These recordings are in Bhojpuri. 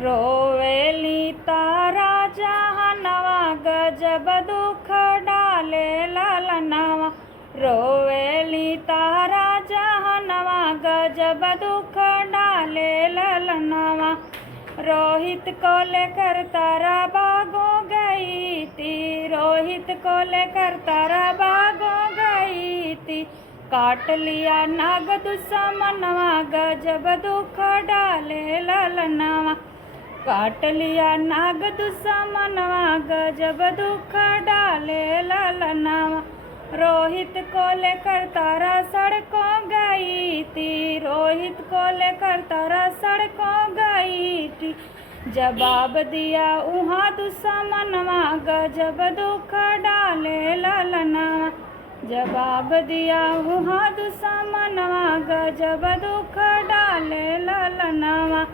रोवेली तारा जहनवा गजब दुख डाले ललनवा। रोवेली तारा जहनवा गजब दुख डाले ललनवा। रोहित को लेकर तारा भागो गई थी, रोहित को लेकर तारा भागो गई थी। काट लिया नाग दुश्मनवा गजब दुख डाले ललनवा। काट लिया नाग दुश्मनवा गजब दुख डाले ललनवा। रोहित को लेकर तारा सड़कों गई थी, रोहित को लेकर तारा सड़कों गई थी। जवाब दिया उहाँ दुश्मनवा गजब दुख डाले ललनवा। जवाब दिया उहाँ दुश्मनवा गजब दुख डाले ललनवा।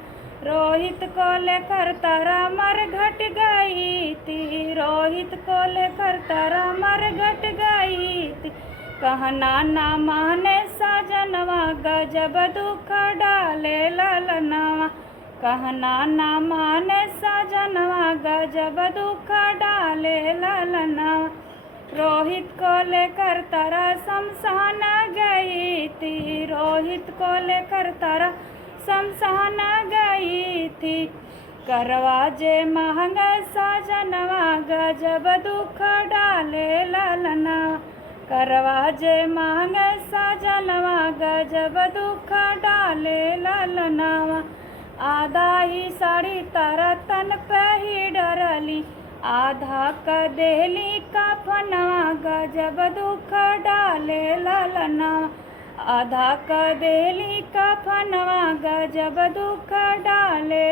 रोहित को लेकर तारा मर घट गई थी, रोहित को लेकर तारा मर घट गई थी। कहना ना माने सजनवा गजब दुख डाले ललनवा। कहना ना माने सजनवा गजब दुख डाले ललनवा। रोहित को लेकर तारा शमशान गई थी, रोहित को लेकर तारा शमशान गई थी। करवाजे महंग सजनवा गजब दुख डाले ललनवा। करवाजे महंग सजनवा गजब दुख डाले ललनवा। आधा ही साड़ी तारा तन पे ही डरली, आधा क देली कफनवा गजब दुख डाले ललनवा। आधा क देली कफनवा गजब दुख डाले